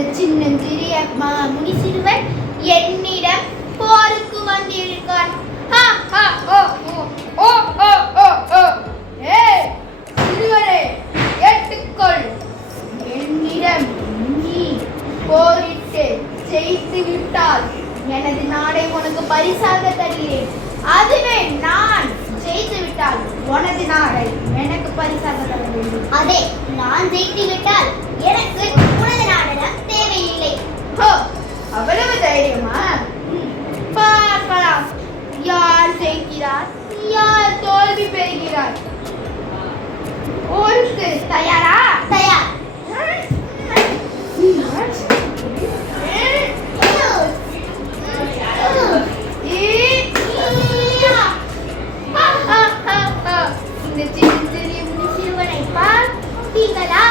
இந்த சின்னஞ்சிறிய முனி சிறுவன் என்னிடம் போருக்கு வந்திருக்கான். சிறுவனே ஏற்றுக்கொள், என்னிடம் நீ போரிட்டு ஜெயித்து விட்டால் எனது நாடை உனக்கு பரிசாக தருகிறேன். அதுவே நான் ஜெயித்து விட்டால் உனது நாடை எனக்கு பரிசாக தர வேண்டும். அதே நான் ஜெயித்து விட்டால் எனக்கு உனது நாடெல்லாம் தேவையில்லை. அவ்வளவு தைரியமா? பார்க்கலாம் யார் ஜெயிக்கிறார், யார் தோல்வி பெறுகிறார். போருக்கு தயாரா? தயார். இந்த சிறிய சிறுவனை பார்த்தீங்களா?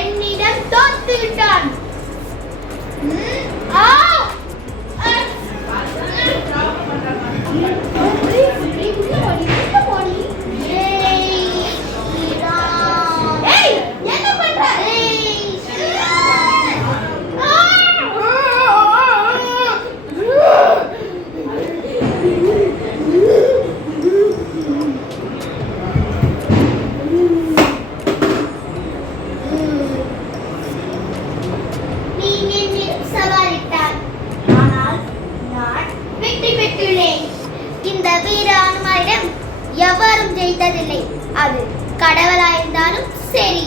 என்னிடம் தோத்து விட்டான். இந்த வீர அனுமாரிடம் எவரும் ஜெயித்ததில்லை. அது கடவுளாயிருந்தாலும் சரி.